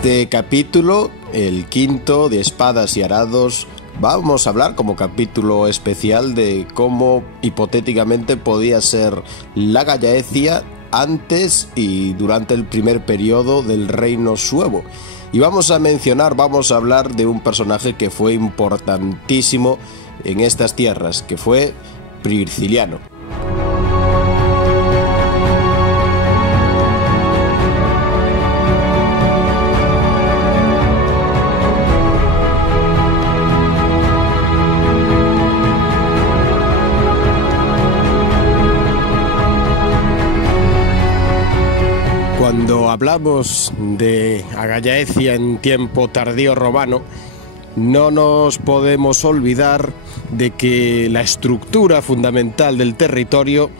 este capítulo, el quinto de Espadas y Arados, vamos a hablar como capítulo especial de cómo hipotéticamente podía ser la Gallaecia antes y durante el primer periodo del reino suevo. Y vamos a hablar de un personaje que fue importantísimo en estas tierras, que fue Prisciliano. Cuando hablamos de Gallaecia en tiempo tardío romano, no nos podemos olvidar de que la estructura fundamental del territorio,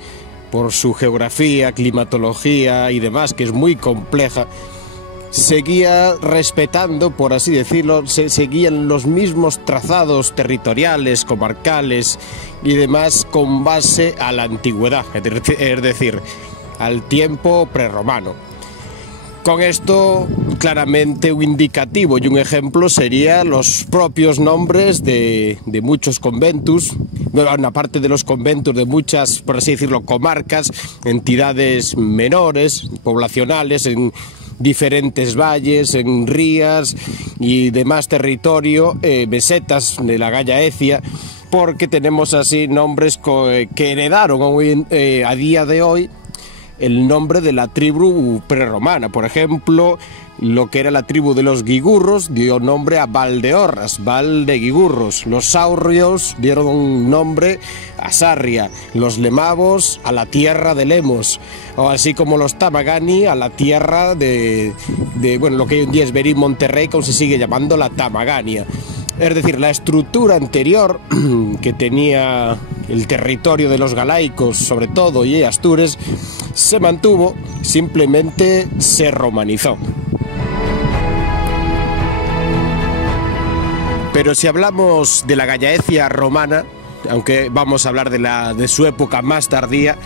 por su geografía, climatología y demás, que es muy compleja, seguía respetando, por así decirlo, seguían los mismos trazados territoriales, comarcales y demás con base a la antigüedad, es decir, al tiempo prerromano. Con esto, claramente un indicativo y un ejemplo sería los propios nombres de muchos conventus, bueno, aparte de los conventos de muchas, por así decirlo, comarcas, entidades menores, poblacionales, en diferentes valles, en rías y demás territorio, mesetas de la Gallaecia, porque tenemos así nombres que heredaron a día de hoy el nombre de la tribu prerromana. Por ejemplo, lo que era la tribu de los Gigurros dio nombre a Valdeorras, Val de Gigurros. Los Saurios dieron un nombre a Sarria, los Lemavos a la tierra de Lemos, o así como los Tamagani a la tierra de bueno, lo que hoy en día es Berín Monterrey, como se sigue llamando la Tamagania. Es decir, la estructura anterior que tenía el territorio de los galaicos, sobre todo, y Astures, se mantuvo, simplemente se romanizó. Pero si hablamos de la Gallaecia romana, aunque vamos a hablar de su época más tardía,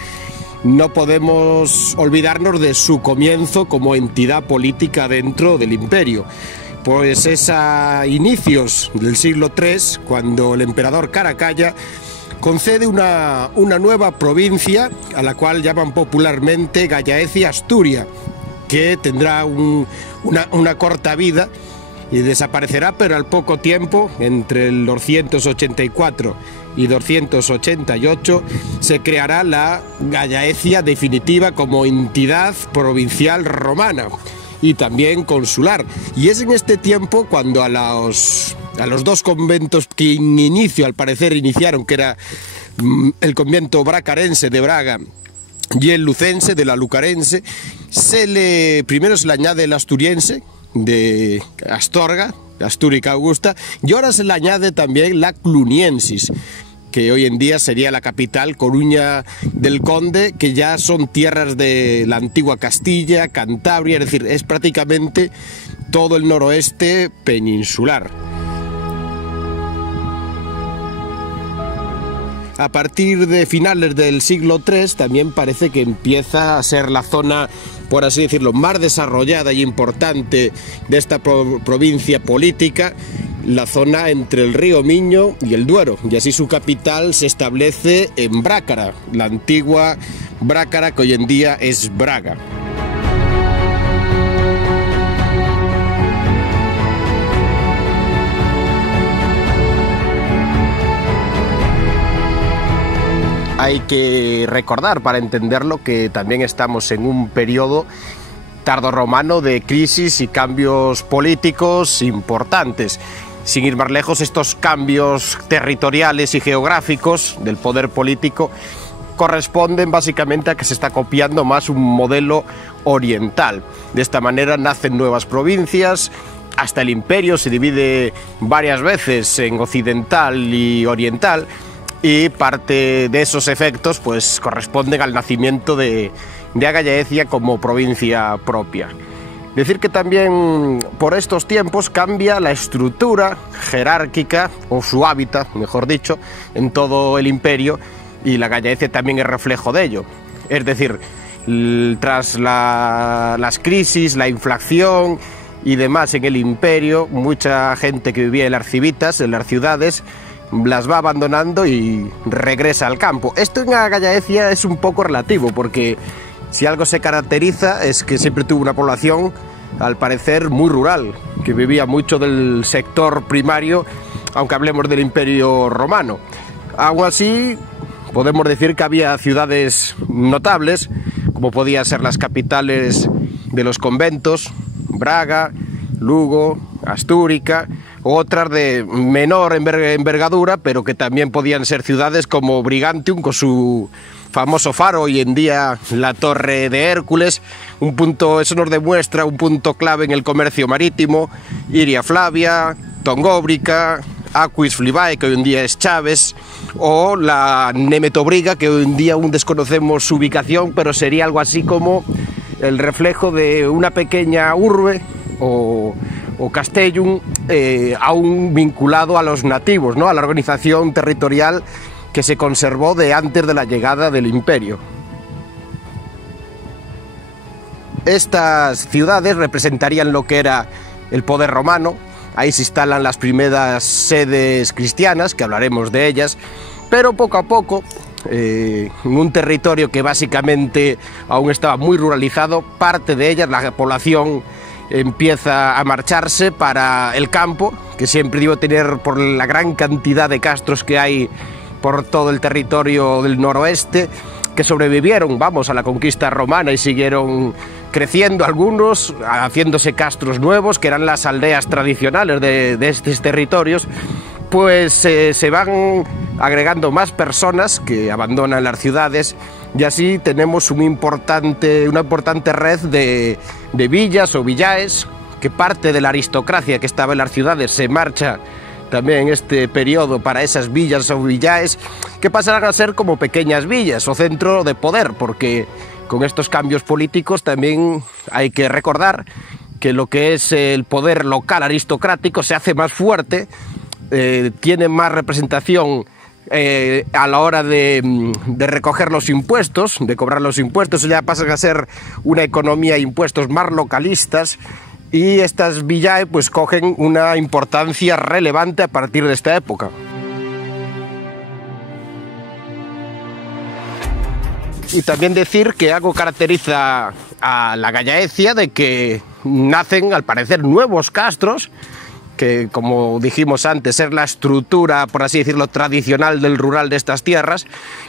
no podemos olvidarnos de su comienzo como entidad política dentro del imperio. Pues es a inicios del siglo III, cuando el emperador Caracalla concede una nueva provincia, a la cual llaman popularmente Gallaecia Asturia, que tendrá una corta vida y desaparecerá, pero al poco tiempo, entre el 284 y 288, se creará la Gallaecia definitiva como entidad provincial romana y también consular. Y es en este tiempo cuando a los dos conventos que al parecer iniciaron, que era el convento bracarense de Braga y el lucense de la Lucarense, primero se le añade el asturiense de Astorga, Astúrica Augusta, y ahora se le añade también la cluniensis, que hoy en día sería la capital, Coruña del Conde, que ya son tierras de la antigua Castilla, Cantabria, es decir, es prácticamente todo el noroeste peninsular. A partir de finales del siglo III también parece que empieza a ser la zona, por así decirlo, más desarrollada y importante de esta provincia política, la zona entre el río Miño y el Duero, y así su capital se establece en Brácara, la antigua Brácara, que hoy en día es Braga. Hay que recordar, para entenderlo, que también estamos en un periodo tardorromano de crisis y cambios políticos importantes. Sin ir más lejos, estos cambios territoriales y geográficos del poder político corresponden básicamente a que se está copiando más un modelo oriental. De esta manera nacen nuevas provincias, hasta el imperio se divide varias veces en occidental y oriental, y parte de esos efectos pues corresponden al nacimiento de Gallaecia como provincia propia. Decir que también por estos tiempos cambia la estructura jerárquica, o su hábitat, mejor dicho, en todo el imperio, y la Gallaecia también es reflejo de ello. Es decir, tras las crisis, la inflación y demás en el imperio, mucha gente que vivía en las civitas, en las ciudades, las va abandonando y regresa al campo. Esto en Gallaecia es un poco relativo, porque si algo se caracteriza es que siempre tuvo una población, al parecer, muy rural, que vivía mucho del sector primario, aunque hablemos del Imperio Romano. Aún así, podemos decir que había ciudades notables, como podían ser las capitales de los conventos, Braga, Lugo, Astúrica, o otras de menor envergadura, pero que también podían ser ciudades como Brigantium, con su famoso faro, hoy en día la Torre de Hércules, un punto, eso nos demuestra un punto clave en el comercio marítimo, Iria Flavia, Tongóbrica, Aquis Flibae, que hoy en día es Chaves, o la Nemetobriga, que hoy en día aún desconocemos su ubicación, pero sería algo así como el reflejo de una pequeña urbe o castellum, aún vinculado a los nativos, ¿no?, a la organización territorial que se conservó de antes de la llegada del imperio. Estas ciudades representarían lo que era el poder romano. Ahí se instalan las primeras sedes cristianas, que hablaremos de ellas, pero poco a poco, en un territorio que básicamente aún estaba muy ruralizado, parte de ellas, la población empieza a marcharse para el campo, que siempre digo tener, por la gran cantidad de castros que hay por todo el territorio del noroeste, que sobrevivieron, vamos, a la conquista romana y siguieron creciendo algunos, haciéndose castros nuevos, que eran las aldeas tradicionales de estos territorios. Pues se van agregando más personas que abandonan las ciudades, y así tenemos una importante red de villas o villaes, que parte de la aristocracia que estaba en las ciudades se marcha también en este periodo para esas villas o villaes, que pasarán a ser como pequeñas villas o centro de poder, porque con estos cambios políticos también hay que recordar que lo que es el poder local aristocrático se hace más fuerte, tiene más representación a la hora de recoger los impuestos, de cobrar los impuestos. Ya pasan a ser una economía de impuestos más localistas, y estas villae pues cogen una importancia relevante a partir de esta época. Y también decir que algo caracteriza a la Gallaecia, de que nacen al parecer nuevos castros, que, como dijimos antes, es la estructura, por así decirlo, tradicional del rural de estas tierras,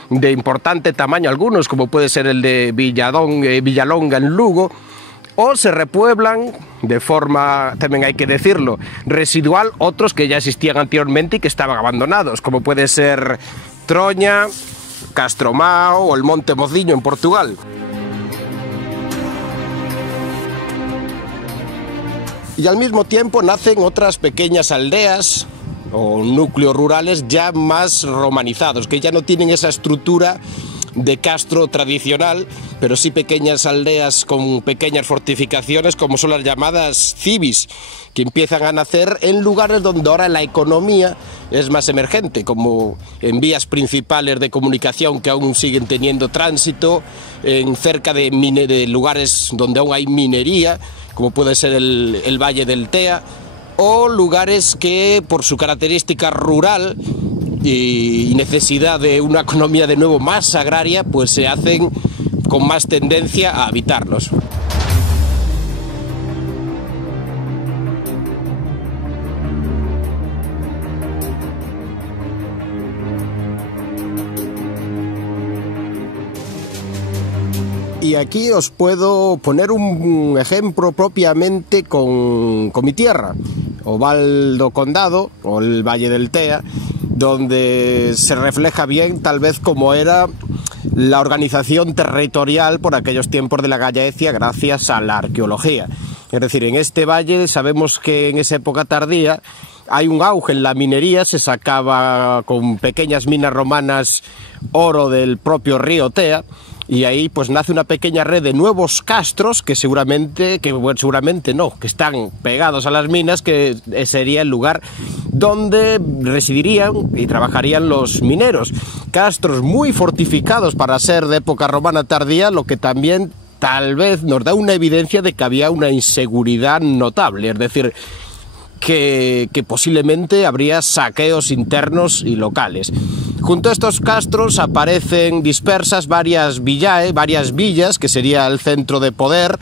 de importante tamaño algunos, como puede ser el de Villalonga en Lugo, o se repueblan de forma, también hay que decirlo, residual, otros que ya existían anteriormente y que estaban abandonados, como puede ser Troña, Castromao o el Monte Mociño en Portugal. Y al mismo tiempo nacen otras pequeñas aldeas o núcleos rurales ya más romanizados, que ya no tienen esa estructura de castro tradicional, pero sí pequeñas aldeas con pequeñas fortificaciones, como son las llamadas civis, que empiezan a nacer en lugares donde ahora la economía es más emergente, como en vías principales de comunicación que aún siguen teniendo tránsito, en cerca de lugares donde aún hay minería, como puede ser el Valle del Tea, o lugares que por su característica rural y necesidad de una economía de nuevo más agraria, pues se hacen con más tendencia a habitarlos. Y aquí os puedo poner un ejemplo propiamente con mi tierra, Ovaldo Condado, o el Valle del Tea, donde se refleja bien tal vez cómo era la organización territorial por aquellos tiempos de la Gallaecia gracias a la arqueología. Es decir, en este valle sabemos que en esa época tardía hay un auge en la minería, se sacaba con pequeñas minas romanas oro del propio río Tea, y ahí pues nace una pequeña red de nuevos castros que seguramente que están pegados a las minas, que sería el lugar donde residirían y trabajarían los mineros. Castros muy fortificados para ser de época romana tardía, lo que también tal vez nos da una evidencia de que había una inseguridad notable, es decir, que posiblemente habría saqueos internos y locales. Junto a estos castros aparecen dispersas varias villae, varias villas, que sería el centro de poder,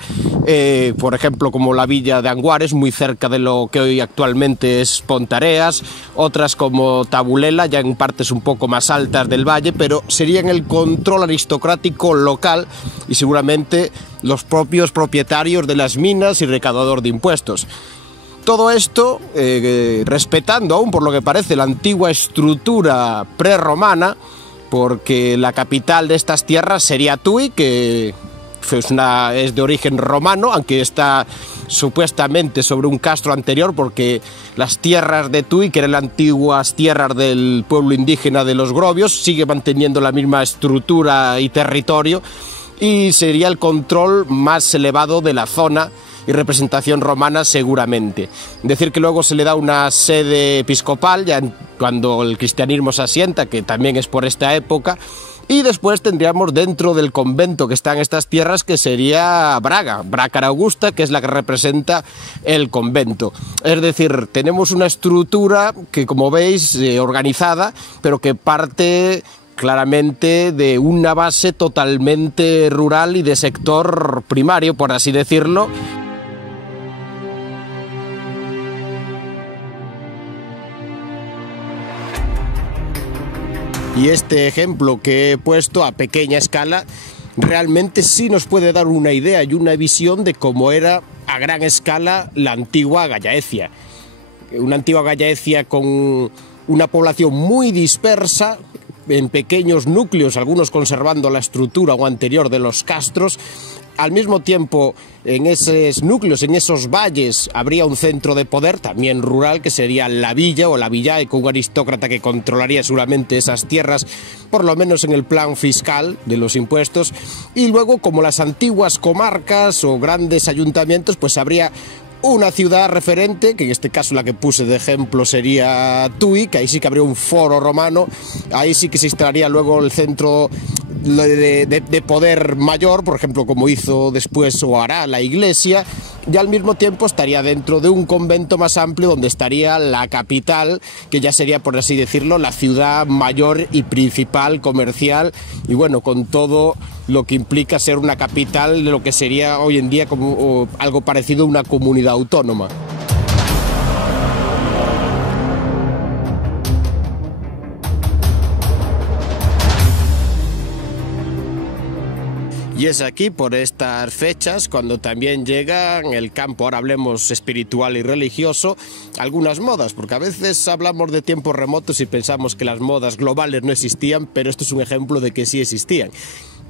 por ejemplo, como la villa de Anguares, muy cerca de lo que hoy actualmente es Pontareas, otras como Tabulela, ya en partes un poco más altas del valle, pero serían el control aristocrático local y seguramente los propios propietarios de las minas y recaudador de impuestos. Todo esto respetando aún, por lo que parece, la antigua estructura prerromana, porque la capital de estas tierras sería Tui, que es de origen romano, aunque está supuestamente sobre un castro anterior, porque las tierras de Tui, que eran las antiguas tierras del pueblo indígena de los Grovios, sigue manteniendo la misma estructura y territorio, y sería el control más elevado de la zona y representación romana seguramente. Decir que luego se le da una sede episcopal ya cuando el cristianismo se asienta, que también es por esta época, y después tendríamos dentro del convento que está en estas tierras, que sería Brácara Augusta, que es la que representa el convento. Es decir, tenemos una estructura que, como veis, organizada, pero que parte claramente de una base totalmente rural y de sector primario, por así decirlo. Y este ejemplo que he puesto a pequeña escala realmente sí nos puede dar una idea y una visión de cómo era a gran escala la antigua Gallaecia. Una antigua Gallaecia con una población muy dispersa, en pequeños núcleos, algunos conservando la estructura o anterior de los castros. Al mismo tiempo, en esos núcleos, en esos valles, habría un centro de poder, también rural, que sería la villa o la villae, con un aristócrata que controlaría seguramente esas tierras, por lo menos en el plan fiscal de los impuestos. Y luego, como las antiguas comarcas o grandes ayuntamientos, pues habría una ciudad referente, que en este caso la que puse de ejemplo sería Tui, que ahí sí que habría un foro romano, ahí sí que se instalaría luego el centro de poder mayor, por ejemplo, como hizo después o hará la iglesia, y al mismo tiempo estaría dentro de un convento más amplio donde estaría la capital, que ya sería, por así decirlo, la ciudad mayor y principal comercial, y bueno, con todo lo que implica ser una capital de lo que sería hoy en día como algo parecido a una comunidad autónoma. Y es aquí, por estas fechas, cuando también llega en el campo, ahora hablemos espiritual y religioso, algunas modas, porque a veces hablamos de tiempos remotos y pensamos que las modas globales no existían, pero esto es un ejemplo de que sí existían.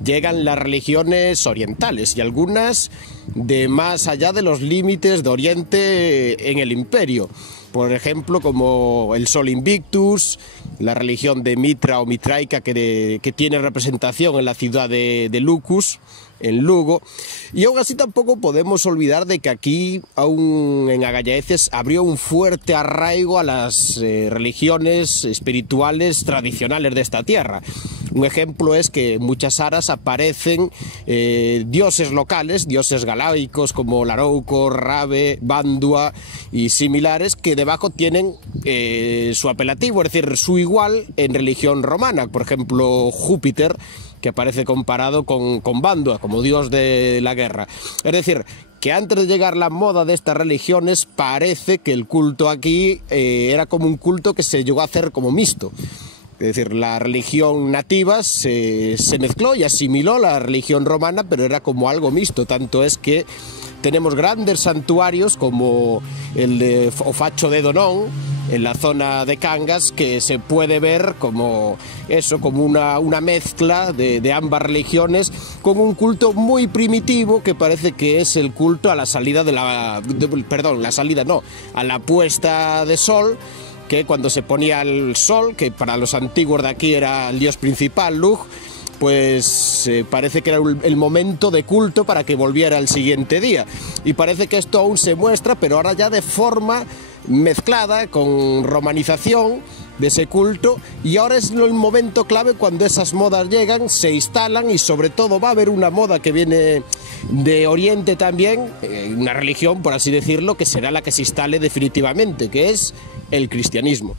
Llegan las religiones orientales y algunas de más allá de los límites de Oriente en el imperio. Por ejemplo, como el Sol Invictus, la religión de Mitra o Mitraica, que tiene representación en la ciudad de Lucus, en Lugo. Y aún así tampoco podemos olvidar de que aquí, aún en Agallaeces, abrió un fuerte arraigo a las religiones espirituales tradicionales de esta tierra. Un ejemplo es que en muchas aras aparecen dioses locales, dioses galaicos como Larouco, Rabe, Bandua y similares, que debajo tienen su apelativo, es decir, su igual en religión romana. Por ejemplo, Júpiter, que aparece comparado con Bandua como dios de la guerra. Es decir, que antes de llegar la moda de estas religiones, parece que el culto aquí era como un culto que se llegó a hacer como mixto. Es decir, la religión nativa se mezcló y asimiló la religión romana, pero era como algo mixto. Tanto es que tenemos grandes santuarios como el de Ofacho de Donón, en la zona de Cangas, que se puede ver como eso, como una mezcla de ambas religiones, con un culto muy primitivo que parece que es el culto a la salida a la puesta de sol, que cuando se ponía el sol, que para los antiguos de aquí era el dios principal, Lug, pues parece que era el momento de culto para que volviera el siguiente día. Y parece que esto aún se muestra, pero ahora ya de forma mezclada con romanización de ese culto, y ahora es el momento clave cuando esas modas llegan, se instalan, y sobre todo va a haber una moda que viene de Oriente también, una religión, por así decirlo, que será la que se instale definitivamente, que es el cristianismo.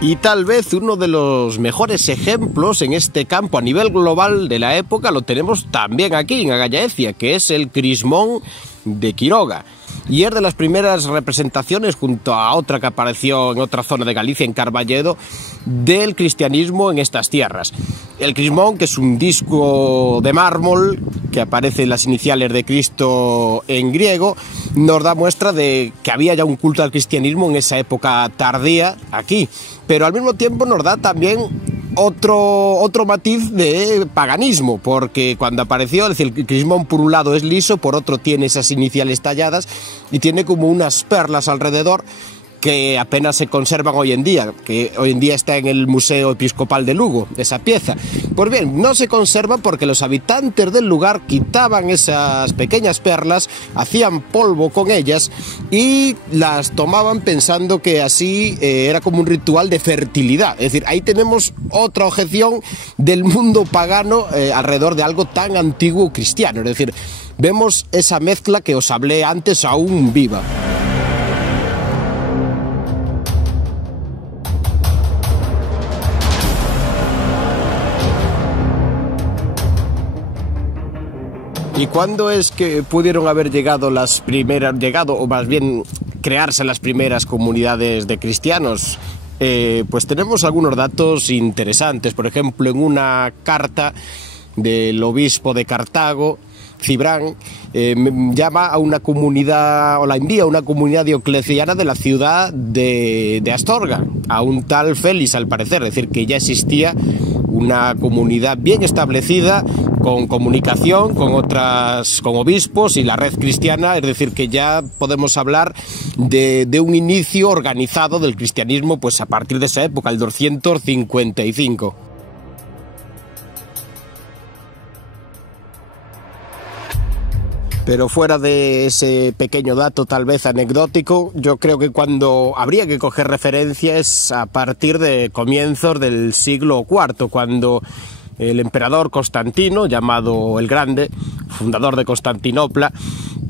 Y tal vez uno de los mejores ejemplos en este campo a nivel global de la época lo tenemos también aquí en Agallaecia, que es el Crismón de Quiroga. Y es de las primeras representaciones, junto a otra que apareció en otra zona de Galicia, en Carballedo, del cristianismo en estas tierras. El Crismón, que es un disco de mármol que aparece en las iniciales de Cristo en griego, nos da muestra de que había ya un culto al cristianismo en esa época tardía aquí, pero al mismo tiempo nos da también otro matiz de paganismo, porque cuando apareció, es decir, el crismón por un lado es liso, por otro tiene esas iniciales talladas y tiene como unas perlas alrededor que apenas se conservan hoy en día, que hoy en día está en el Museo Episcopal de Lugo, esa pieza. Pues bien, no se conserva porque los habitantes del lugar quitaban esas pequeñas perlas, hacían polvo con ellas y las tomaban pensando que así era como un ritual de fertilidad. Es decir, ahí tenemos otra objeción del mundo pagano alrededor de algo tan antiguo cristiano. Es decir, vemos esa mezcla que os hablé antes aún viva. ¿Y cuándo es que pudieron haber llegado o más bien crearse las primeras comunidades de cristianos? Pues tenemos algunos datos interesantes. Por ejemplo, en una carta del obispo de Cartago, Cibrán, llama a una comunidad, o la envía a una comunidad diocleciana de la ciudad de Astorga, a un tal Félix, al parecer. Es decir, que ya existía una comunidad bien establecida, con comunicación con obispos y la red cristiana. Es decir, que ya podemos hablar de un inicio organizado del cristianismo, pues a partir de esa época, el 255. Pero fuera de ese pequeño dato tal vez anecdótico, yo creo que cuando habría que coger referencia es a partir de comienzos del siglo IV, cuando el emperador Constantino, llamado el Grande, fundador de Constantinopla,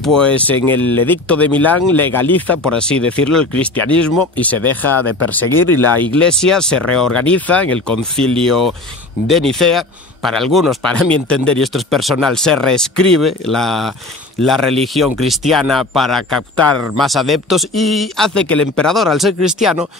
pues en el edicto de Milán legaliza, por así decirlo, el cristianismo y se deja de perseguir, y la Iglesia se reorganiza en el concilio de Nicea. Para algunos, para mi entender, y esto es personal, se reescribe la religión cristiana para captar más adeptos, y hace que el emperador, al ser cristiano,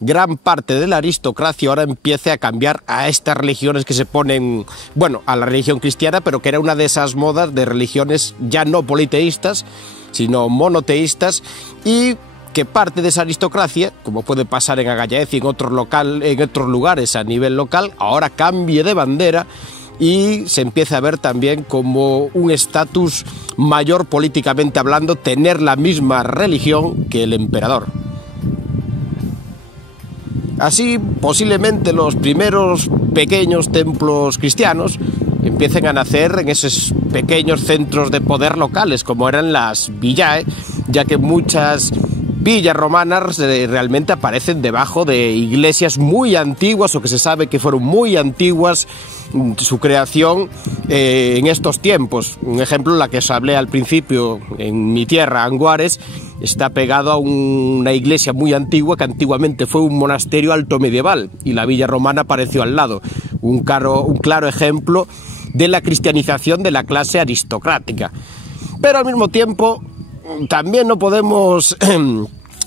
gran parte de la aristocracia ahora empiece a cambiar a estas religiones que se ponen, bueno, a la religión cristiana, pero que era una de esas modas de religiones ya no politeístas, sino monoteístas, y que parte de esa aristocracia, como puede pasar en Agallaecia y en otros lugares a nivel local, ahora cambie de bandera y se empieza a ver también como un estatus mayor políticamente hablando, tener la misma religión que el emperador. Así, posiblemente los primeros pequeños templos cristianos empiecen a nacer en esos pequeños centros de poder locales, como eran las villae, ya que muchas villas romanas realmente aparecen debajo de iglesias muy antiguas, o que se sabe que fueron muy antiguas su creación en estos tiempos. Un ejemplo, la que os hablé al principio, en mi tierra, Anguares, está pegado a una iglesia muy antigua que antiguamente fue un monasterio alto medieval, y la villa romana apareció al lado. Un claro ejemplo de la cristianización de la clase aristocrática. Pero al mismo tiempo también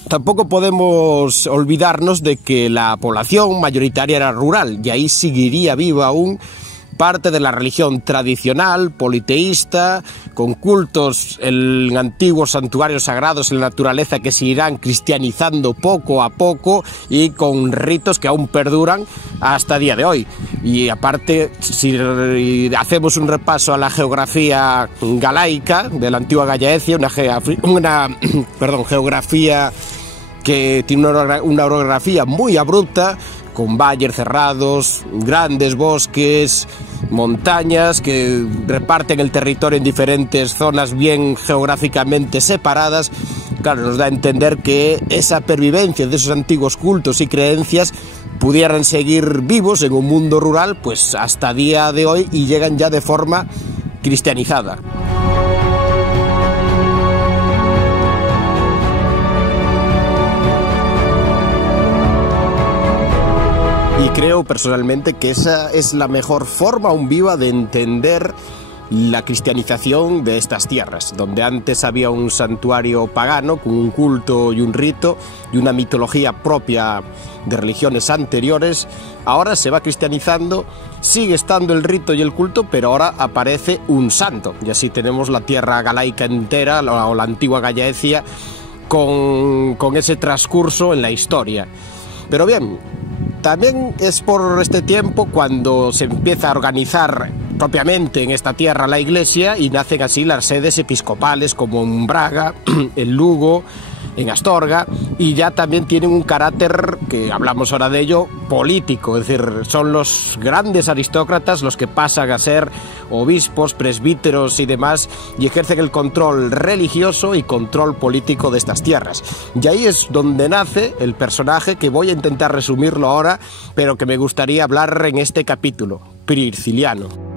tampoco podemos olvidarnos de que la población mayoritaria era rural, y ahí seguiría viva aún parte de la religión tradicional, politeísta, con cultos en antiguos santuarios sagrados en la naturaleza que se irán cristianizando poco a poco, y con ritos que aún perduran hasta el día de hoy. Y aparte, si hacemos un repaso a la geografía galaica de la antigua Gallaecia, una geografía que tiene una orografía muy abrupta, con valles cerrados, grandes bosques, montañas que reparten el territorio en diferentes zonas bien geográficamente separadas. Claro, nos da a entender que esa pervivencia de esos antiguos cultos y creencias pudieran seguir vivos en un mundo rural pues hasta día de hoy y llegan ya de forma cristianizada. Y creo personalmente que esa es la mejor forma aún viva de entender la cristianización de estas tierras, donde antes había un santuario pagano con un culto y un rito y una mitología propia de religiones anteriores. Ahora se va cristianizando, sigue estando el rito y el culto, pero ahora aparece un santo, y así tenemos la tierra galaica entera o la antigua Gallaecia con ese transcurso en la historia. Pero bien, también es por este tiempo cuando se empieza a organizar propiamente en esta tierra la iglesia y nacen así las sedes episcopales como en Braga, en Lugo, en Astorga, y ya también tienen un carácter, que hablamos ahora de ello, político, es decir, son los grandes aristócratas los que pasan a ser obispos, presbíteros y demás, y ejercen el control religioso y control político de estas tierras. Y ahí es donde nace el personaje que voy a intentar resumirlo ahora, pero que me gustaría hablar en este capítulo, Prisciliano.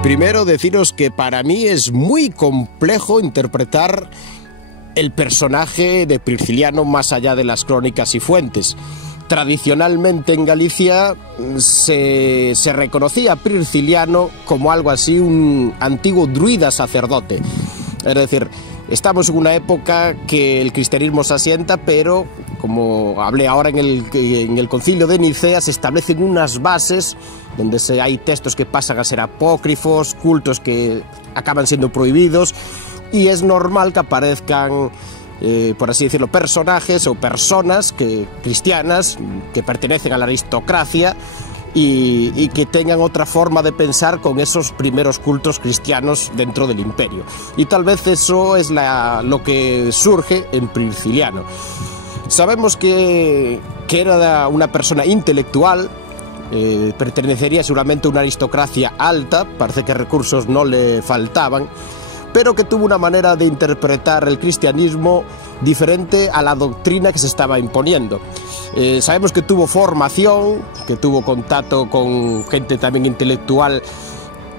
Primero deciros que para mí es muy complejo interpretar el personaje de Prisciliano más allá de las crónicas y fuentes. Tradicionalmente en Galicia se reconocía a Prisciliano como algo así, un antiguo druida sacerdote. Es decir, estamos en una época que el cristianismo se asienta, pero como hablé ahora en el concilio de Nicea, se establecen unas bases donde hay textos que pasan a ser apócrifos, cultos que acaban siendo prohibidos, y es normal que aparezcan, por así decirlo, personajes o personas cristianas que pertenecen a la aristocracia y que tengan otra forma de pensar con esos primeros cultos cristianos dentro del imperio. Y tal vez eso es lo que surge en Prisciliano. Sabemos que era una persona intelectual, pertenecería seguramente a una aristocracia alta, parece que recursos no le faltaban, pero que tuvo una manera de interpretar el cristianismo diferente a la doctrina que se estaba imponiendo. Sabemos que tuvo formación, que tuvo contacto con gente también intelectual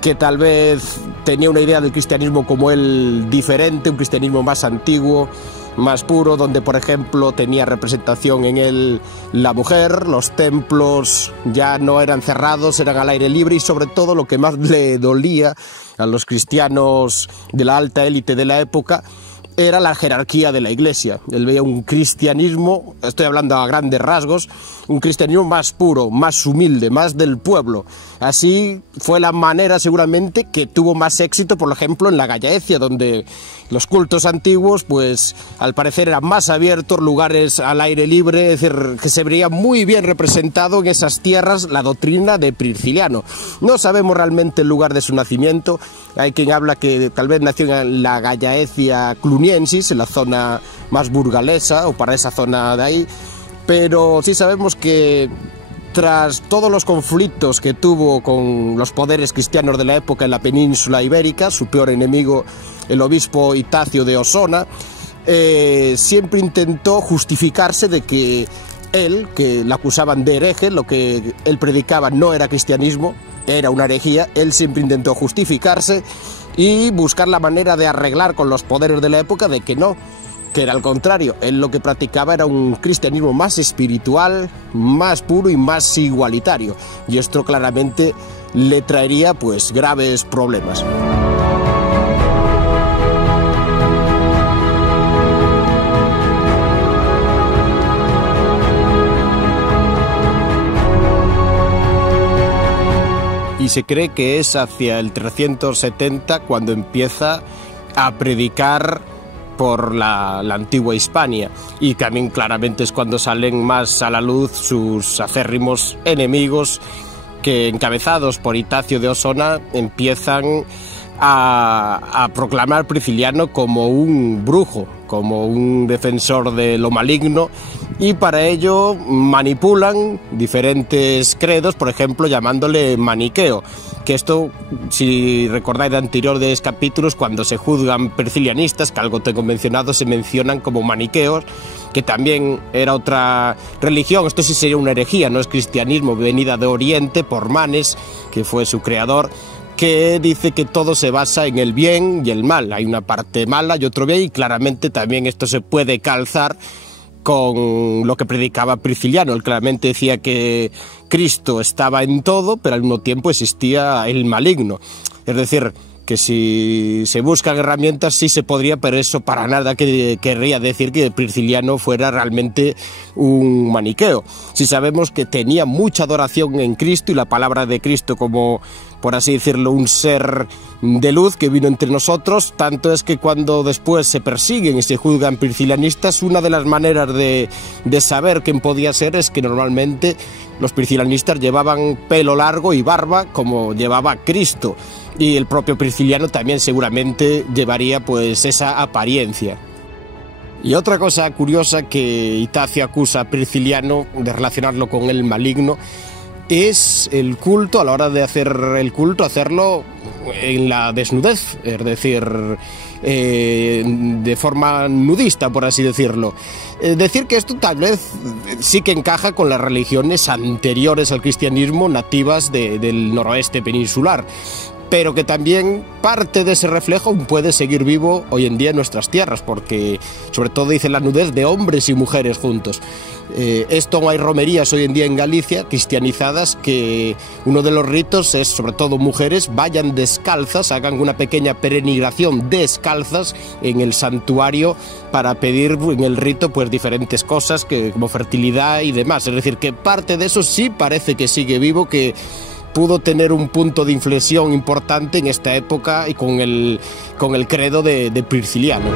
que tal vez tenía una idea del cristianismo como él diferente, un cristianismo más antiguo, más puro, donde por ejemplo tenía representación en él la mujer, los templos ya no eran cerrados, eran al aire libre, y sobre todo lo que más le dolía a los cristianos de la alta élite de la época era la jerarquía de la iglesia. Él veía un cristianismo, estoy hablando a grandes rasgos, un cristianismo más puro, más humilde, más del pueblo. Así fue la manera seguramente que tuvo más éxito, por ejemplo, en la Gallaecia, donde los cultos antiguos, pues al parecer eran más abiertos, lugares al aire libre, es decir, que se vería muy bien representado en esas tierras la doctrina de Prisciliano. No sabemos realmente el lugar de su nacimiento, hay quien habla que tal vez nació en la Gallaecia cluniensis, en la zona más burgalesa o para esa zona de ahí, pero sí sabemos que tras todos los conflictos que tuvo con los poderes cristianos de la época en la península ibérica, su peor enemigo, el obispo Itacio de Osona, siempre intentó justificarse de que él, que le acusaban de hereje, lo que él predicaba no era cristianismo, era una herejía. Él siempre intentó justificarse y buscar la manera de arreglar con los poderes de la época de que no, que era al contrario, él lo que practicaba era un cristianismo más espiritual, más puro y más igualitario, y esto claramente le traería pues graves problemas. Y se cree que es hacia el 370 cuando empieza a predicar por la antigua Hispania, y también claramente es cuando salen más a la luz sus acérrimos enemigos, que encabezados por Itacio de Osona empiezan a proclamar Prisciliano como un brujo, como un defensor de lo maligno, y para ello manipulan diferentes credos, por ejemplo llamándole maniqueo, que esto, si recordáis de anteriores capítulos, cuando se juzgan priscilianistas, que algo tengo mencionado, se mencionan como maniqueos, que también era otra religión. Esto sí sería una herejía, no es cristianismo, venida de Oriente por Manes, que fue su creador, que dice que todo se basa en el bien y el mal. Hay una parte mala y otro bien, y claramente también esto se puede calzar con lo que predicaba Prisciliano. Él claramente decía que Cristo estaba en todo, pero al mismo tiempo existía el maligno. Es decir, que si se buscan herramientas sí se podría, pero eso para nada querría decir que Prisciliano fuera realmente un maniqueo. Si sabemos que tenía mucha adoración en Cristo y la palabra de Cristo como, por así decirlo, un ser de luz que vino entre nosotros, tanto es que cuando después se persiguen y se juzgan priscilianistas, una de las maneras de saber quién podía ser es que normalmente los priscilianistas llevaban pelo largo y barba como llevaba Cristo, y el propio Prisciliano también seguramente llevaría pues esa apariencia. Y otra cosa curiosa que Itacio acusa a Prisciliano de relacionarlo con el maligno es el culto. A la hora de hacer el culto, hacerlo en la desnudez, es decir, de forma nudista, por así decirlo. Decir que esto tal vez sí que encaja con las religiones anteriores al cristianismo, nativas del noroeste peninsular, pero que también parte de ese reflejo puede seguir vivo hoy en día en nuestras tierras, porque sobre todo dice la nudez de hombres y mujeres juntos. Esto hay romerías hoy en día en Galicia, cristianizadas, que uno de los ritos es, sobre todo mujeres, vayan descalzas, hagan una pequeña peregrinación descalzas en el santuario para pedir en el rito pues diferentes cosas, como fertilidad y demás. Es decir, que parte de eso sí parece que sigue vivo, que pudo tener un punto de inflexión importante en esta época y con el credo de Prisciliano.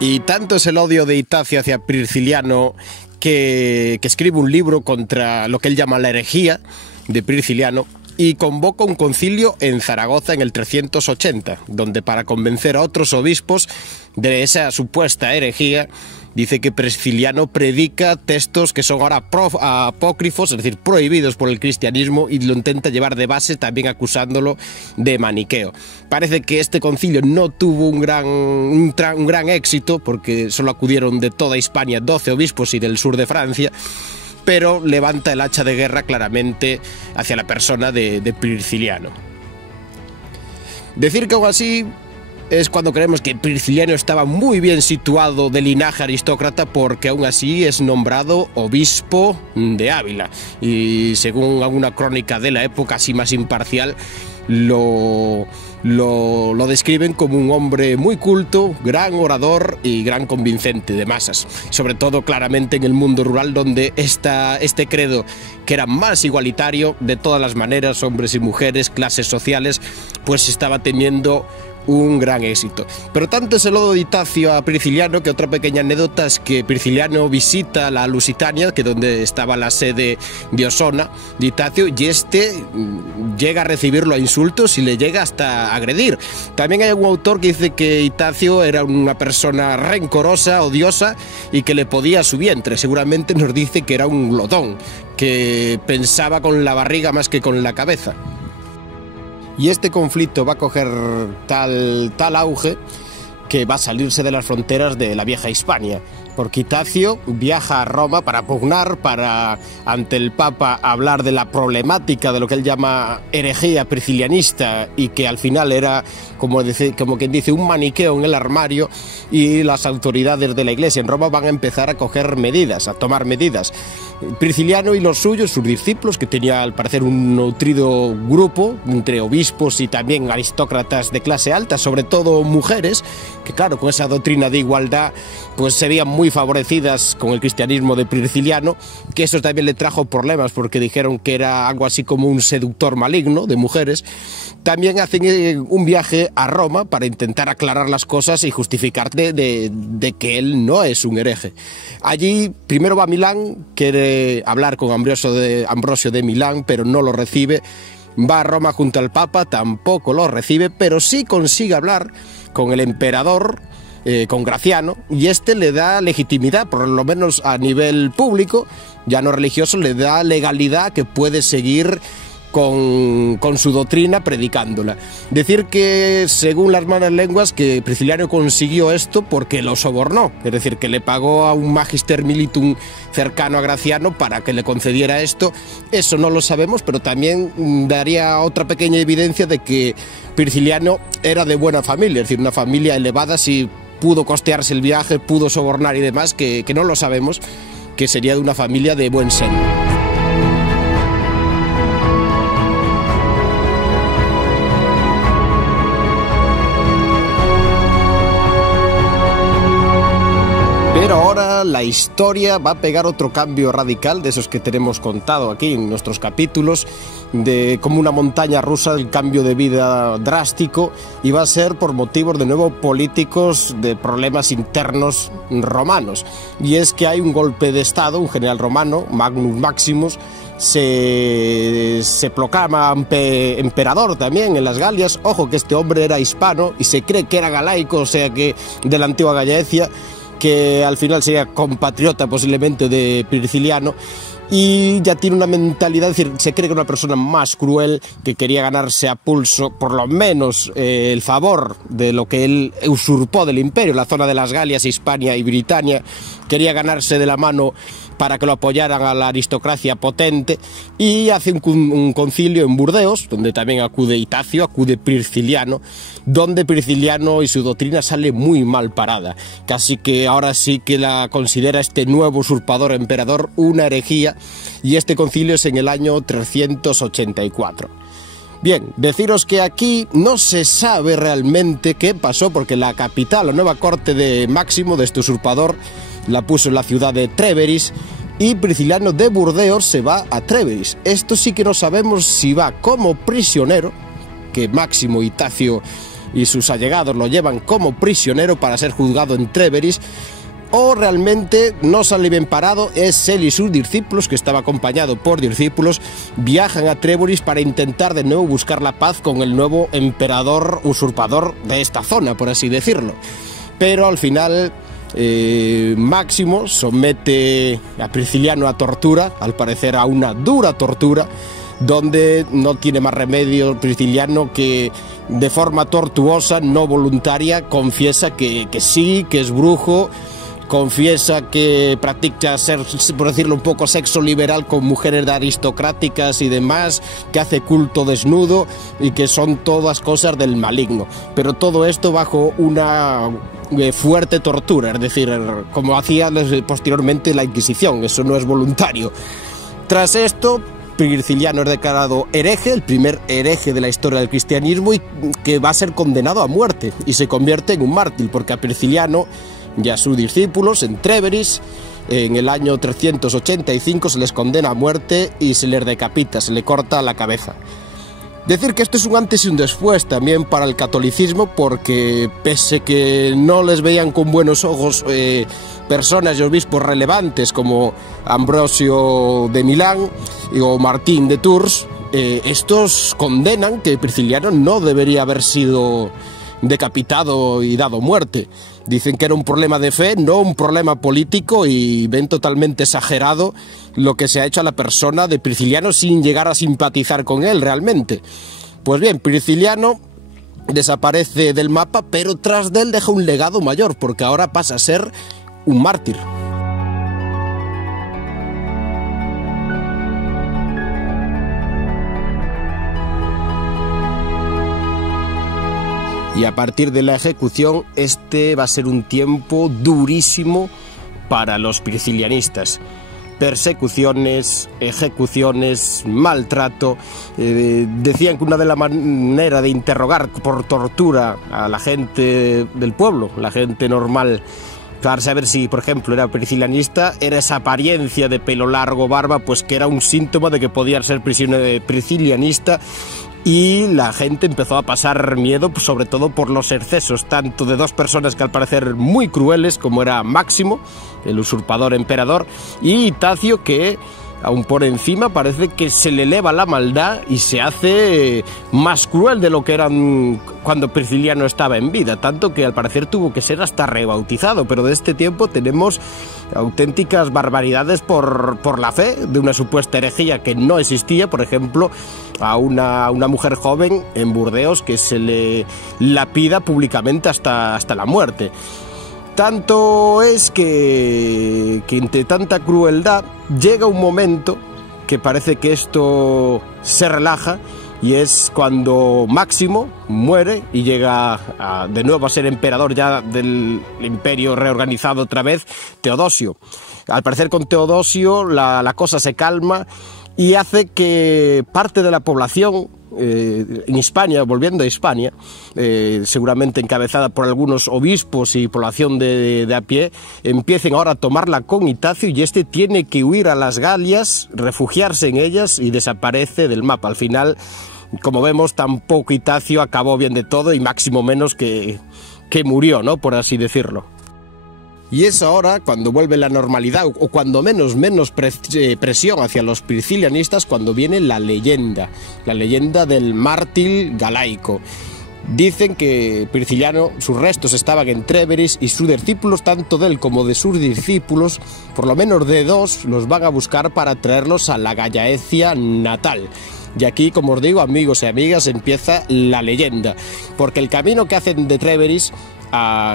Y tanto es el odio de Itacio hacia Prisciliano que escribe un libro contra lo que él llama la herejía de Prisciliano, y convoca un concilio en Zaragoza en el 380, donde para convencer a otros obispos de esa supuesta herejía, dice que Prisciliano predica textos que son ahora apócrifos, es decir, prohibidos por el cristianismo, y lo intenta llevar de base, también acusándolo de maniqueo. Parece que este concilio no tuvo un gran éxito, porque solo acudieron de toda Hispania 12 obispos y del sur de Francia, pero levanta el hacha de guerra claramente hacia la persona de Prisciliano. Decir que aún así es cuando creemos que Prisciliano estaba muy bien situado de linaje aristócrata, porque aún así es nombrado obispo de Ávila, y según alguna crónica de la época así más imparcial, lo describen como un hombre muy culto, gran orador y gran convincente de masas, sobre todo claramente en el mundo rural, donde este credo, que era más igualitario de todas las maneras, hombres y mujeres, clases sociales, pues estaba teniendo un gran éxito. Pero tanto es el odio de Itacio a Prisciliano, que otra pequeña anécdota es que Prisciliano visita la Lusitania, que es donde estaba la sede de Osona de Itacio, y este llega a recibirlo a insultos y le llega hasta agredir. También hay un autor que dice que Itacio era una persona rencorosa, odiosa, y que le podía a su vientre. Seguramente nos dice que era un glotón, que pensaba con la barriga más que con la cabeza. Y este conflicto va a coger tal auge que va a salirse de las fronteras de la vieja Hispania, porque Itacio viaja a Roma para pugnar, para ante el Papa hablar de la problemática de lo que él llama herejía priscilianista, y que al final era, como quien dice, un maniqueo en el armario, y las autoridades de la Iglesia en Roma van a empezar a coger medidas, a tomar medidas. Prisciliano y los suyos, sus discípulos, que tenía al parecer un nutrido grupo entre obispos y también aristócratas de clase alta, sobre todo mujeres, que claro, con esa doctrina de igualdad pues se veían muy favorecidas con el cristianismo de Prisciliano, que eso también le trajo problemas porque dijeron que era algo así como un seductor maligno de mujeres. También hacen un viaje a Roma para intentar aclarar las cosas y justificar de que él no es un hereje. Allí primero va a Milán, quiere hablar con Ambrosio de Milán, pero no lo recibe. Va a Roma junto al Papa, tampoco lo recibe, pero sí consigue hablar con el emperador, con Graciano, y este le da legitimidad, por lo menos a nivel público, ya no religioso, le da legalidad que puede seguir con su doctrina predicándola. Decir que, según las malas lenguas, que Prisciliano consiguió esto porque lo sobornó, es decir, que le pagó a un magister militum cercano a Graciano para que le concediera esto. Eso no lo sabemos, pero también daría otra pequeña evidencia de que Prisciliano era de buena familia, es decir, una familia elevada. Si pudo costearse el viaje, pudo sobornar y demás, que no lo sabemos, que sería de una familia de buen seno. Pero ahora la historia va a pegar otro cambio radical, de esos que tenemos contado aquí en nuestros capítulos, de como una montaña rusa, el cambio de vida drástico, y va a ser por motivos de nuevo políticos, de problemas internos romanos. Y es que hay un golpe de estado, un general romano, Magnus Maximus, se proclama emperador también en las Galias. Ojo que este hombre era hispano y se cree que era galaico, o sea que de la antigua Gallaecia, que al final sería compatriota posiblemente de Prisciliano, y ya tiene una mentalidad, es decir, se cree que una persona más cruel, que quería ganarse a pulso por lo menos el favor de lo que él usurpó del imperio, la zona de las Galias, Hispania y Britania, quería ganarse de la mano para que lo apoyaran a la aristocracia potente, y hace un concilio en Burdeos, donde también acude Itacio, acude Prisciliano, donde Prisciliano y su doctrina sale muy mal parada, casi que ahora sí que la considera este nuevo usurpador emperador una herejía, y este concilio es en el año 384. Bien, deciros que aquí no se sabe realmente qué pasó, porque la capital, la nueva corte de Máximo, de este usurpador, la puso en la ciudad de Tréveris, y Prisciliano de Burdeos se va a Tréveris. Esto sí que no sabemos si va como prisionero, que Máximo, Itacio y sus allegados lo llevan como prisionero para ser juzgado en Tréveris, o realmente no sale bien parado. Es él y sus discípulos, que estaba acompañado por discípulos, viajan a Tréveris para intentar de nuevo buscar la paz con el nuevo emperador usurpador de esta zona, por así decirlo. Pero al final Máximo somete a Prisciliano a tortura, al parecer a una dura tortura, donde no tiene más remedio Prisciliano que de forma tortuosa, no voluntaria, confiesa que sí, que es brujo, confiesa que practica, por decirlo un poco, sexo liberal con mujeres aristocráticas y demás, que hace culto desnudo y que son todas cosas del maligno. Pero todo esto bajo una fuerte tortura, es decir, como hacía posteriormente la Inquisición, eso no es voluntario. Tras esto, Prisciliano es declarado hereje, el primer hereje de la historia del cristianismo, y que va a ser condenado a muerte y se convierte en un mártir, porque a Prisciliano y a sus discípulos en Tréveris, en el año 385, se les condena a muerte y se les decapita, se le corta la cabeza. Decir que esto es un antes y un después también para el catolicismo, porque pese que no les veían con buenos ojos personas y obispos relevantes como Ambrosio de Milán o Martín de Tours, estos condenan que Prisciliano no debería haber sido decapitado y dado muerte. Dicen que era un problema de fe, no un problema político, y ven totalmente exagerado lo que se ha hecho a la persona de Prisciliano sin llegar a simpatizar con él realmente. Pues bien, Prisciliano desaparece del mapa, pero tras de él deja un legado mayor, porque ahora pasa a ser un mártir. Y a partir de la ejecución, este va a ser un tiempo durísimo para los priscilianistas. persecuciones, ejecuciones, maltrato. Decían que una de las maneras de interrogar por tortura a la gente del pueblo, la gente normal, para saber si, por ejemplo, era priscilianista, era esa apariencia de pelo largo, barba, pues que era un síntoma de que podía ser priscilianista, y la gente empezó a pasar miedo, pues, sobre todo por los excesos, tanto de dos personas que al parecer muy crueles, como era Máximo, el usurpador emperador, y Tacio, que aún por encima parece que se le eleva la maldad y se hace más cruel de lo que eran cuando Prisciliano estaba en vida, tanto que al parecer tuvo que ser hasta rebautizado. Pero de este tiempo tenemos auténticas barbaridades por la fe, de una supuesta herejía que no existía. Por ejemplo, a una mujer joven en Burdeos que se le lapida públicamente hasta la muerte. Tanto es que entre tanta crueldad llega un momento que parece que esto se relaja, y es cuando Máximo muere y llega de nuevo a ser emperador ya del imperio reorganizado otra vez, Teodosio. Al parecer con Teodosio la cosa se calma y hace que parte de la población en Hispania, volviendo a Hispania, seguramente encabezada por algunos obispos y población de a pie, empiecen ahora a tomarla con Itacio, y este tiene que huir a las Galias, refugiarse en ellas, y desaparece del mapa. Al final, como vemos, tampoco Itacio acabó bien de todo, y Máximo menos, que murió, ¿no?, por así decirlo. Y es ahora cuando vuelve la normalidad, o cuando menos presión hacia los priscilianistas, cuando viene la leyenda del mártir galaico. Dicen que Prisciliano, sus restos estaban en Tréveris, y sus discípulos, tanto de él como de sus discípulos, por lo menos de dos, los van a buscar para traerlos a la Gallaecia natal. Y aquí, como os digo, amigos y amigas, empieza la leyenda, porque el camino que hacen de Tréveris,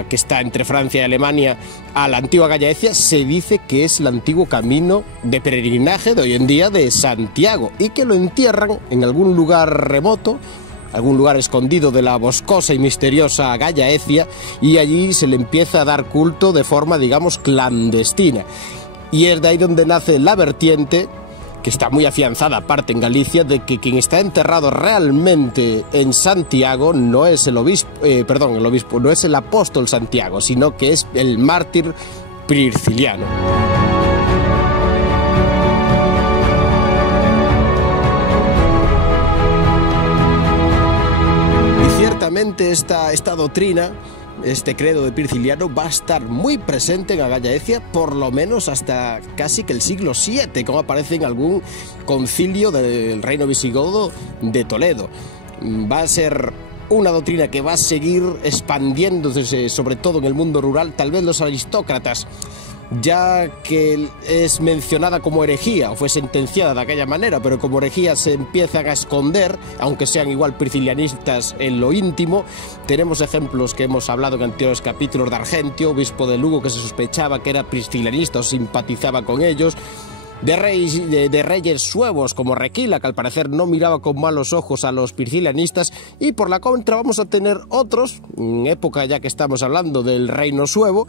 que está entre Francia y Alemania, a la antigua Gallaecia, se dice que es el antiguo camino de peregrinaje de hoy en día de Santiago, y que lo entierran en algún lugar remoto, algún lugar escondido de la boscosa y misteriosa Gallaecia, y allí se le empieza a dar culto de forma, digamos, clandestina. Y es de ahí donde nace la vertiente, que está muy afianzada aparte en Galicia, de que quien está enterrado realmente en Santiago no es el obispo, no es el apóstol Santiago, sino que es el mártir Prisciliano. Y ciertamente esta doctrina, este credo de Prisciliano, va a estar muy presente en la Gallaecia, por lo menos hasta casi que el siglo VII, como aparece en algún concilio del reino visigodo de Toledo. Va a ser una doctrina que va a seguir expandiéndose, sobre todo en el mundo rural. Tal vez los aristócratas, ya que es mencionada como herejía, o fue sentenciada de aquella manera, pero como herejía se empiezan a esconder, aunque sean igual priscilianistas en lo íntimo. Tenemos ejemplos que hemos hablado en anteriores capítulos de Argentio, obispo de Lugo, que se sospechaba que era priscilianista o simpatizaba con ellos. De reyes suevos como Requila, que al parecer no miraba con malos ojos a los priscilianistas, y por la contra vamos a tener otros, en época ya que estamos hablando del reino suevo,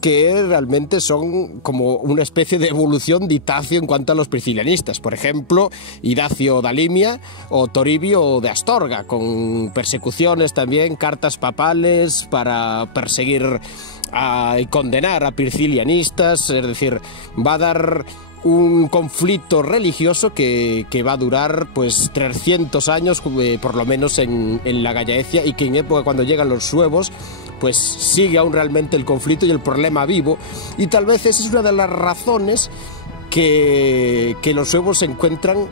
que realmente son como una especie de evolución de Itacio en cuanto a los priscilianistas. Por ejemplo, Idacio da Limia o Toribio de Astorga, con persecuciones también, cartas papales para perseguir y condenar a priscilianistas. Es decir, va a dar un conflicto religioso que va a durar pues 300 años por lo menos en la Gallaecia, y que en época cuando llegan los suevos pues sigue aún realmente el conflicto y el problema vivo. Y tal vez esa es una de las razones que los suevos encuentran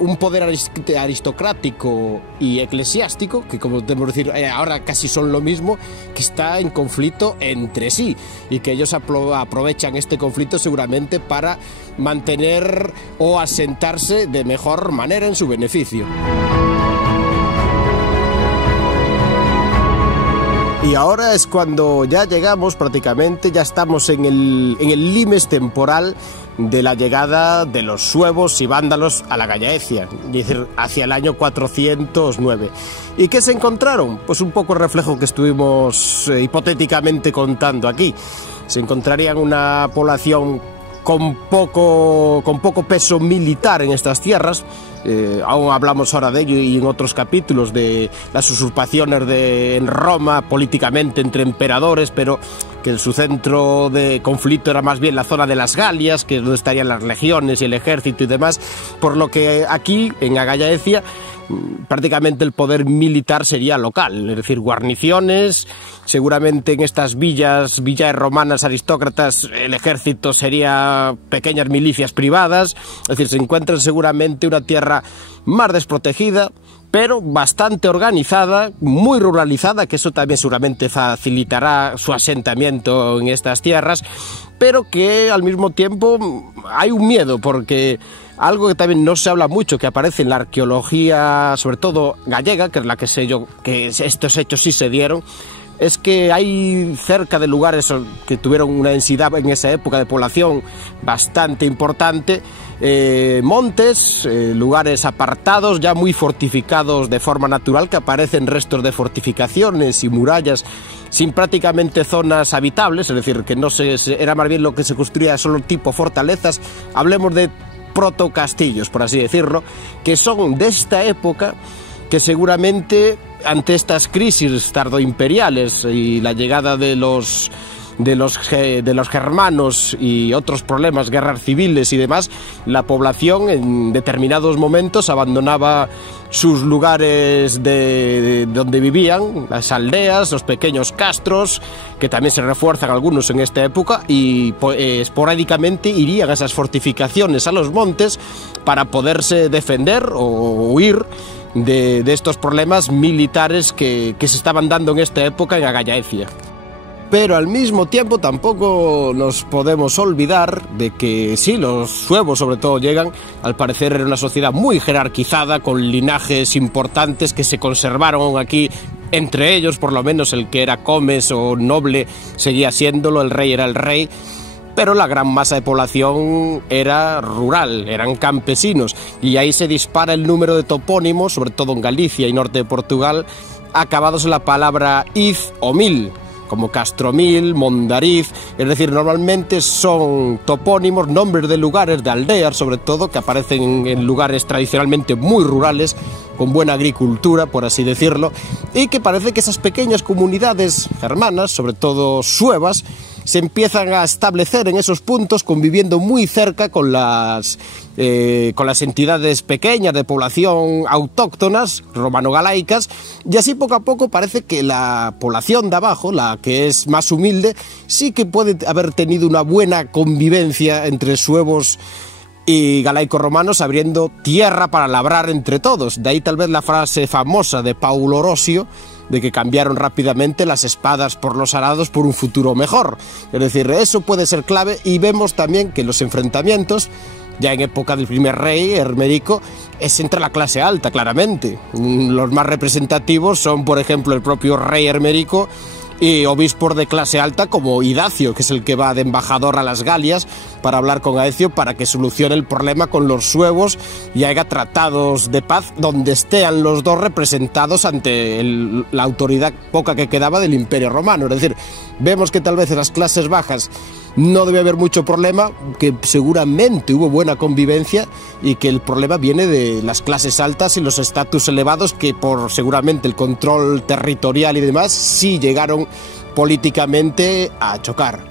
un poder aristocrático y eclesiástico, que como debemos decir ahora casi son lo mismo, que está en conflicto entre sí, y que ellos aprovechan este conflicto seguramente para mantener o asentarse de mejor manera en su beneficio. Y ahora es cuando ya llegamos prácticamente, ya estamos en el limes temporal de la llegada de los suevos y vándalos a la Gallaecia, es decir, hacia el año 409. ¿Y qué se encontraron? Pues un poco el reflejo que estuvimos hipotéticamente contando aquí. Se encontrarían una población con poco peso militar en estas tierras. Aún hablamos ahora de ello y en otros capítulos de las usurpaciones en Roma políticamente entre emperadores, pero que su centro de conflicto era más bien la zona de las Galias, que es donde estarían las legiones y el ejército y demás, por lo que aquí en Agallaecia prácticamente el poder militar sería local, es decir, guarniciones, seguramente en estas villas romanas aristócratas el ejército sería pequeñas milicias privadas, es decir, se encuentran seguramente una tierra más desprotegida, pero bastante organizada, muy ruralizada, que eso también seguramente facilitará su asentamiento en estas tierras, pero que al mismo tiempo hay un miedo, porque algo que también no se habla mucho, que aparece en la arqueología, sobre todo gallega, que es la que sé yo que estos hechos sí se dieron, es que hay cerca de lugares que tuvieron una densidad en esa época de población bastante importante, montes, lugares apartados, ya muy fortificados de forma natural, que aparecen restos de fortificaciones y murallas sin prácticamente zonas habitables, es decir, que no era más bien lo que se construía solo tipo fortalezas. Hablemos de protocastillos, por así decirlo, que son de esta época, que seguramente ante estas crisis tardoimperiales y la llegada de los germanos y otros problemas, guerras civiles y demás, la población en determinados momentos abandonaba sus lugares de donde vivían, las aldeas, los pequeños castros, que también se refuerzan algunos en esta época, y esporádicamente irían a esas fortificaciones, a los montes, para poderse defender o huir de estos problemas militares que se estaban dando en esta época en Agallaecia. Pero al mismo tiempo tampoco nos podemos olvidar de que sí, los suevos sobre todo llegan, al parecer era una sociedad muy jerarquizada, con linajes importantes que se conservaron aquí, entre ellos por lo menos el que era comes o noble seguía siéndolo, el rey era el rey, pero la gran masa de población era rural, eran campesinos, y ahí se dispara el número de topónimos, sobre todo en Galicia y norte de Portugal, acabados en la palabra iz o mil, como Castromil, Mondariz, es decir, normalmente son topónimos, nombres de lugares, de aldeas sobre todo, que aparecen en lugares tradicionalmente muy rurales, con buena agricultura, por así decirlo, y que parece que esas pequeñas comunidades germanas, sobre todo suevas, se empiezan a establecer en esos puntos, conviviendo muy cerca con las entidades pequeñas de población autóctonas, romano-galaicas, y así poco a poco parece que la población de abajo, la que es más humilde, sí que puede haber tenido una buena convivencia entre suevos y galaicos romanos, abriendo tierra para labrar entre todos. De ahí tal vez la frase famosa de Paulo Orosio, de que cambiaron rápidamente las espadas por los arados por un futuro mejor. Es decir, eso puede ser clave, y vemos también que los enfrentamientos, ya en época del primer rey, Hermerico, es entre la clase alta, claramente. Los más representativos son, por ejemplo, el propio rey Hermerico y obispos de clase alta como Idacio, que es el que va de embajador a las Galias para hablar con Aecio para que solucione el problema con los suevos y haga tratados de paz donde estén los dos representados ante la autoridad poca que quedaba del Imperio Romano. Es decir, vemos que tal vez en las clases bajas no debe haber mucho problema, que seguramente hubo buena convivencia, y que el problema viene de las clases altas y los estatus elevados, que por seguramente el control territorial y demás sí llegaron políticamente a chocar.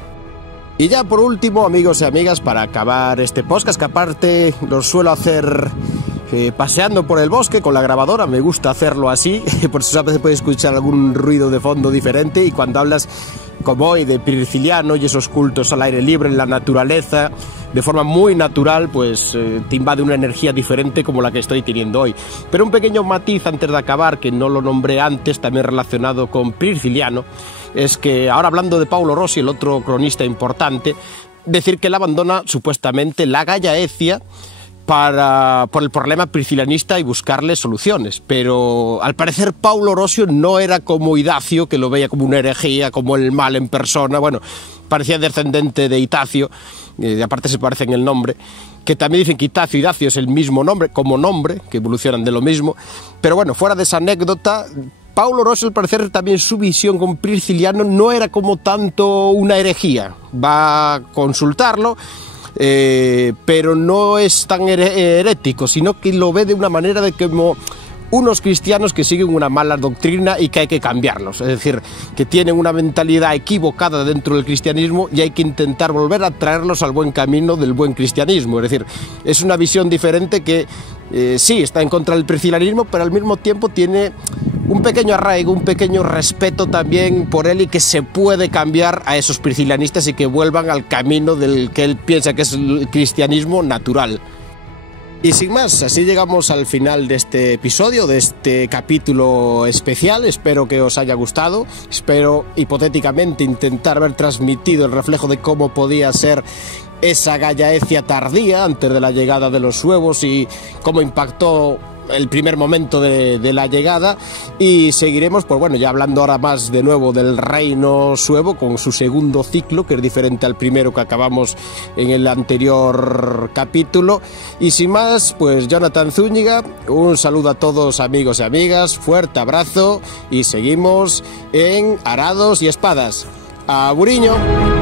Y ya por último, amigos y amigas, para acabar este podcast, que aparte lo suelo hacer paseando por el bosque con la grabadora, me gusta hacerlo así, por eso a veces puede escuchar algún ruido de fondo diferente, y cuando hablas como hoy de Prisciliano y esos cultos al aire libre, en la naturaleza, de forma muy natural, pues te invade una energía diferente como la que estoy teniendo hoy. Pero un pequeño matiz antes de acabar, que no lo nombré antes, también relacionado con Prisciliano, es que ahora hablando de Paulo Rossi, el otro cronista importante, decir que él abandona supuestamente la Gallaecia por el problema priscilianista y buscarle soluciones, pero al parecer Paulo Orosio no era como Idacio, que lo veía como una herejía, como el mal en persona. Bueno, parecía descendente de Itacio, aparte se parece en el nombre, que también dicen que Itacio y Idacio es el mismo nombre, como nombre, que evolucionan de lo mismo, pero bueno, fuera de esa anécdota, Paulo Orosio, al parecer también su visión con Prisciliano no era como tanto una herejía. Va a consultarlo, pero no es tan herético, sino que lo ve de una manera de como unos cristianos que siguen una mala doctrina y que hay que cambiarlos, es decir, que tienen una mentalidad equivocada dentro del cristianismo y hay que intentar volver a traerlos al buen camino del buen cristianismo. Es decir, es una visión diferente que sí, está en contra del priscilanismo, pero al mismo tiempo tiene un pequeño arraigo, un pequeño respeto también por él, y que se puede cambiar a esos priscilanistas y que vuelvan al camino del que él piensa que es el cristianismo natural. Y sin más, así llegamos al final de este episodio, de este capítulo especial. Espero que os haya gustado, espero hipotéticamente intentar haber transmitido el reflejo de cómo podía ser esa Gallaecia tardía antes de la llegada de los suevos y cómo impactó el primer momento de la llegada, y seguiremos, pues bueno, ya hablando ahora más de nuevo del reino suevo con su segundo ciclo, que es diferente al primero que acabamos en el anterior capítulo. Y sin más, pues Jonathan Zúñiga, un saludo a todos amigos y amigas, fuerte abrazo y seguimos en Arados y Espadas. ¡Aburiño!